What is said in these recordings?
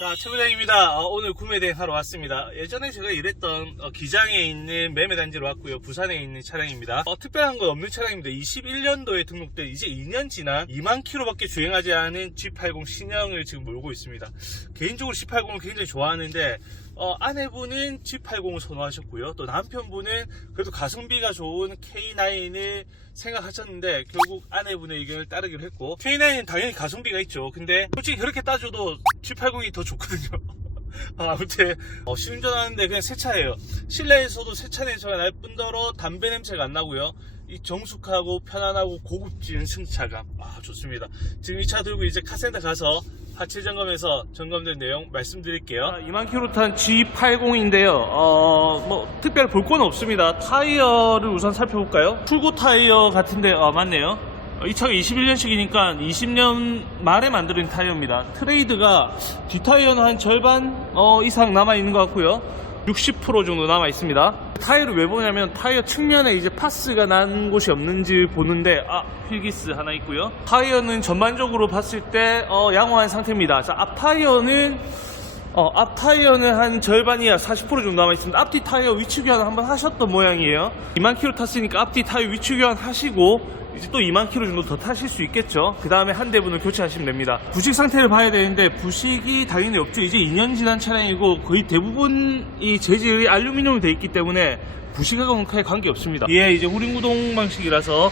자, 최부장입니다. 오늘 구매 대행하러 왔습니다. 예전에 제가 일했던 기장에 있는 매매단지로 왔고요. 부산에 있는 차량입니다. 특별한 건 없는 차량입니다. 21년도에 등록된 이제 2년 지난 2만 킬로밖에 주행하지 않은 G80 신형을 지금 몰고 있습니다. 개인적으로 G80을 굉장히 좋아하는데 아내분은 G80을 선호하셨고요. 또 남편분은 그래도 가성비가 좋은 K9을 생각하셨는데 결국 아내분의 의견을 따르기로 했고, K9은 당연히 가성비가 있죠. 근데 솔직히 그렇게 따져도 G80이 더 좋거든요. 아무튼 시운전하는데 그냥 새 차예요. 실내에서도 새 차 냄새가 날 뿐더러 담배 냄새가 안 나고요. 이 정숙하고 편안하고 고급진 승차감, 좋습니다. 지금 이 차 들고 이제 카센터 가서 하체 점검에서 점검된 내용 말씀드릴게요. 2만 킬로 탄 G80인데요. 특별 볼 건 없습니다. 타이어를 우선 살펴볼까요? 풀고 타이어 같은데 맞네요. 이 차가 21년식이니까 20년 말에 만든 타이어입니다. 트레이드가 뒷타이어는 한 절반 이상 남아있는 것 같고요. 60% 정도 남아 있습니다. 타이어를 왜 보냐면 타이어 측면에 이제 파스가 난 곳이 없는지 보는데 필기스 하나 있고요. 타이어는 전반적으로 봤을 때 양호한 상태입니다. 자, 앞 타이어는 한 절반 이하 40% 정도 남아 있습니다. 앞뒤 타이어 위치 교환 한번 하셨던 모양이에요. 2만 킬로 탔으니까 앞뒤 타이어 위치 교환 하시고 이제 또 2만 킬로 정도 더 타실 수 있겠죠. 그 다음에 한 대분을 교체하시면 됩니다. 부식 상태를 봐야 되는데 부식이 당연히 없죠. 이제 2년 지난 차량이고 거의 대부분 이 재질이 알루미늄이 되어 있기 때문에 부식하고는 크게 관계없습니다. 이게 이제 후링구동 방식이라서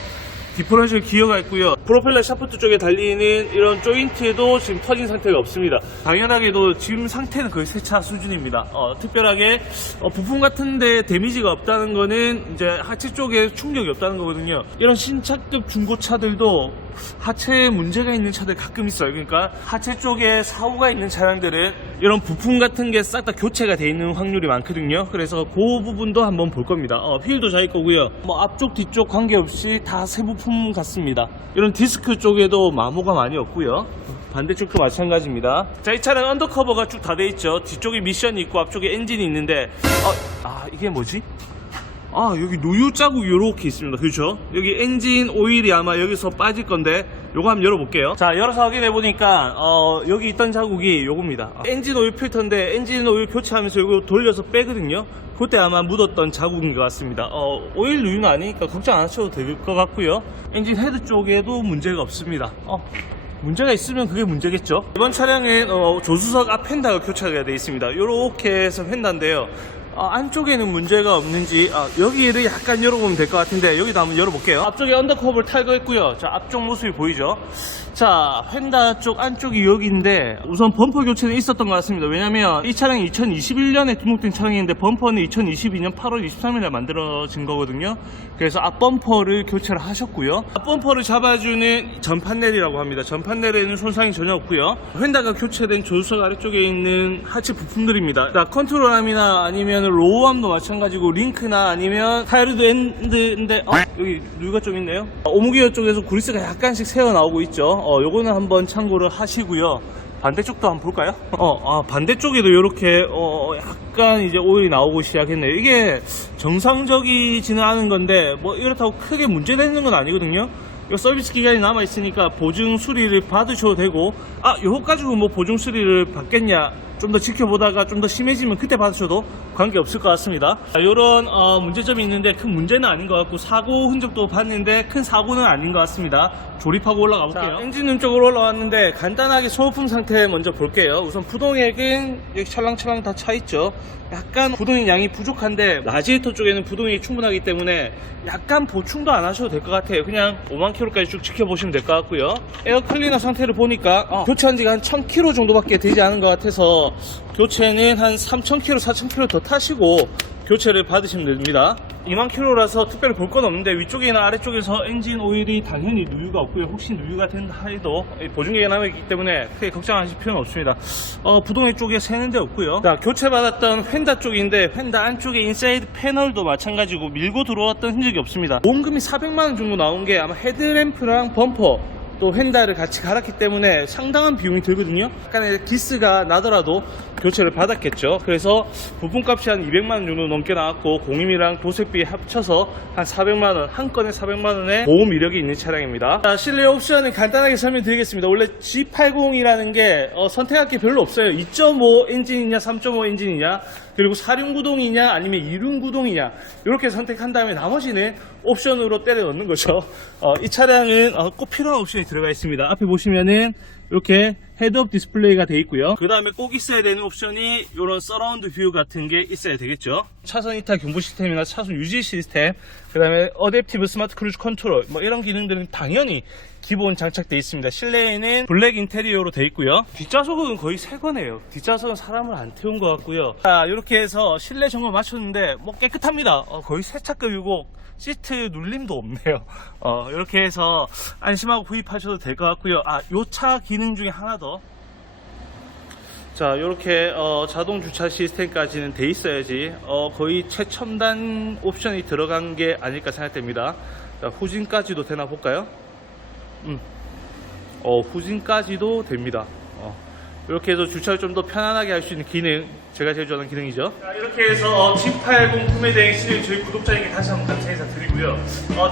디퍼런셜 기어가 있고요. 프로펠러 샤프트 쪽에 달리는 이런 조인트에도 지금 터진 상태가 없습니다. 당연하게도 지금 상태는 거의 새 차 수준입니다. 특별하게 부품 같은데 데미지가 없다는 거는 이제 하체 쪽에 충격이 없다는 거거든요. 이런 신차급 중고차들도 하체에 문제가 있는 차들 가끔 있어요. 그러니까 하체 쪽에 사고가 있는 차량들은 이런 부품 같은 게 싹 다 교체가 돼 있는 확률이 많거든요. 그래서 그 부분도 한번 볼 겁니다. 휠도 자기 거고요. 앞쪽 뒤쪽 관계없이 다 새 부품 같습니다. 이런 디스크 쪽에도 마모가 많이 없고요. 반대쪽도 마찬가지입니다. 자, 이 차량 언더커버가 쭉 다 돼 있죠. 뒤쪽에 미션이 있고 앞쪽에 엔진이 있는데 이게 뭐지? 여기 누유 자국이 요렇게 있습니다. 그렇죠? 여기 엔진 오일이 아마 여기서 빠질 건데 요거 한번 열어볼게요. 자, 열어서 확인해 보니까 여기 있던 자국이 요겁니다. 엔진 오일 필터인데 엔진 오일 교체하면서 요거 돌려서 빼거든요. 그때 아마 묻었던 자국인 것 같습니다. 오일 누유는 아니니까 걱정 안 하셔도 될 것 같고요. 엔진 헤드 쪽에도 문제가 없습니다. 문제가 있으면 그게 문제겠죠. 이번 차량은 조수석 앞 휀다가 교체가 되어 있습니다. 요렇게 해서 휀다인데요. 안쪽에는 문제가 없는지 여기를 약간 열어보면 될 것 같은데 여기도 한번 열어볼게요. 앞쪽에 언더커버를 탈거했고요. 자, 앞쪽 모습이 보이죠. 자, 휀다 쪽 안쪽이 여기인데 우선 범퍼 교체는 있었던 것 같습니다. 왜냐면 이 차량이 2021년에 등록된 차량인데 범퍼는 2022년 8월 23일에 만들어진 거거든요. 그래서 앞 범퍼를 교체를 하셨고요. 앞 범퍼를 잡아주는 전판넬이라고 합니다. 전판넬에는 손상이 전혀 없고요. 휀다가 교체된 조수석 아래쪽에 있는 하체 부품들입니다. 자, 컨트롤암이나 아니면 로우암도 마찬가지고 링크나 아니면 타이어드 엔드인데 여기 누유가 좀 있네요. 오목기어 쪽에서 그리스가 약간씩 새어 나오고 있죠. 요거는 한번 참고를 하시고요. 반대쪽도 한번 볼까요? 반대쪽에도 이렇게 약간 이제 오일이 나오고 시작했네요. 이게 정상적이지는 않은 건데 이렇다고 크게 문제되는 건 아니거든요. 이거 서비스 기간이 남아 있으니까 보증 수리를 받으셔도 되고 요거 가지고 보증 수리를 받겠냐, 좀 더 지켜보다가 좀 더 심해지면 그때 받으셔도 관계없을 것 같습니다. 이런 문제점이 있는데 큰 문제는 아닌 것 같고 사고 흔적도 봤는데 큰 사고는 아닌 것 같습니다. 조립하고 올라가 볼게요. 자, 엔진룸 쪽으로 올라왔는데 간단하게 소모품 상태 먼저 볼게요. 우선 부동액은 여기 찰랑찰랑 다 차 있죠. 약간 부동액 양이 부족한데 라지에이터 쪽에는 부동액이 충분하기 때문에 약간 보충도 안 하셔도 될 것 같아요. 그냥 5만 킬로까지 쭉 지켜보시면 될 것 같고요. 에어 클리너 상태를 보니까 교체한 지가 한 1000km 정도밖에 되지 않은 것 같아서 교체는 한 3000km, 4000km 더 타시고 교체를 받으시면 됩니다. 2만 킬로라서 특별히 볼 건 없는데 위쪽이나 아래쪽에서 엔진 오일이 당연히 누유가 없고요. 혹시 누유가 된다 해도 보증기간이 남아있기 때문에 크게 걱정하실 필요는 없습니다. 부동액 쪽에 새는 데 없고요. 자, 교체받았던 휀다 쪽인데 휀다 안쪽에 인사이드 패널도 마찬가지고 밀고 들어왔던 흔적이 없습니다. 보험금이 400만원 정도 나온 게 아마 헤드램프랑 범퍼 또 휀다를 같이 갈았기 때문에 상당한 비용이 들거든요. 약간의 기스가 나더라도 교체를 받았겠죠. 그래서 부품값이 한 200만원 정도 넘게 나왔고 공임이랑 도색비 합쳐서 한 400만원, 한 건에 400만원의 보험 이력이 있는 차량입니다. 자, 실내 옵션은 간단하게 설명드리겠습니다. 원래 G80이라는 게 선택할 게 별로 없어요. 2.5 엔진이냐 3.5 엔진이냐, 그리고 4륜 구동이냐 아니면 2륜 구동이냐, 이렇게 선택한 다음에 나머지는 옵션으로 때려 넣는 거죠. 이 차량은 꼭 필요한 옵션이 들어가 있습니다. 앞에 보시면은 이렇게 헤드업 디스플레이가 되어 있고요. 그 다음에 꼭 있어야 되는 옵션이 이런 서라운드 뷰 같은 게 있어야 되겠죠. 차선 이탈 경보 시스템이나 차선 유지 시스템, 그 다음에 어댑티브 스마트 크루즈 컨트롤, 뭐 이런 기능들은 당연히 기본 장착되어 있습니다. 실내에는 블랙 인테리어로 되어 있고요. 뒷좌석은 거의 새 거네요. 뒷좌석은 사람을 안 태운 것 같고요. 자, 이렇게 해서 실내 점검 마쳤는데 뭐 깨끗합니다. 거의 새 차급이고 시트 눌림도 없네요. 이렇게 해서 안심하고 구입하셔도 될 것 같고요. 요 차 기능 중에 하나 더. 자, 이렇게 자동 주차 시스템까지는 돼 있어야지 거의 최첨단 옵션이 들어간 게 아닐까 생각됩니다. 자, 후진까지도 되나 볼까요? 후진까지도 됩니다. 이렇게 해서 주차를 좀 더 편안하게 할 수 있는 기능, 제가 제일 좋아하는 기능이죠. 자, 이렇게 해서 G80 구매 대행 시를 저희 구독자에게 다시 한번 감사 인사 드리고요.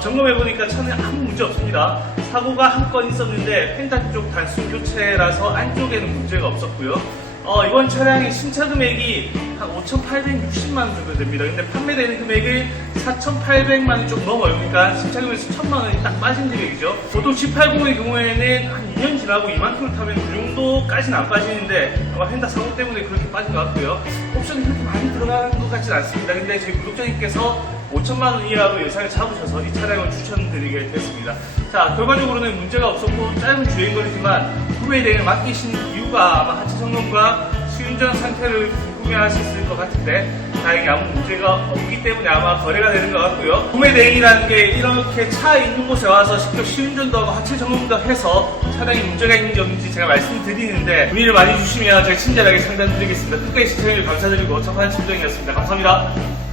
점검해보니까 차는 아무 문제 없습니다. 사고가 한 건 있었는데 펜타 쪽 단순 교체라서 안쪽에는 문제가 없었고요. 이번 차량의 신차 금액이 한 5,860만원 정도 됩니다. 근데 판매되는 금액은 4,800만원이 좀 넘어요. 그러니까 신차 금액에서 1,000만원이 딱 빠진 금액이죠. 보통 G80의 경우에는 한 2년 지나고 2만 킬로 타면 그 정도까지는 안 빠지는데 아마 펜타 사고 때문에 그렇게 빠진 것 같고요. 옵션이 그렇게 많이 들어가는 것 같지는 않습니다. 근데 저희 구독자님께서 5천만원 이하로 예상을 잡으셔서 이 차량을 추천드리게 됐습니다. 자, 결과적으로는 문제가 없었고 짧은 주행거리지만 구매 대행을 맡기신 이유가 아마 하체 성능과 시운전 상태를 궁금해하셨을 것 같은데 다행히 아무 문제가 없기 때문에 아마 거래가 되는 것 같고요. 구매 대행이라는 게 이렇게 차 있는 곳에 와서 직접 시운전도 하고 하체 점검도 해서 차량에 문제가 있는지 없는지 제가 말씀드리는데 문의를 많이 주시면 제가 친절하게 상담드리겠습니다. 끝까지 시청해주셔서 감사드리고 첫판의 친정이었습니다. 감사합니다.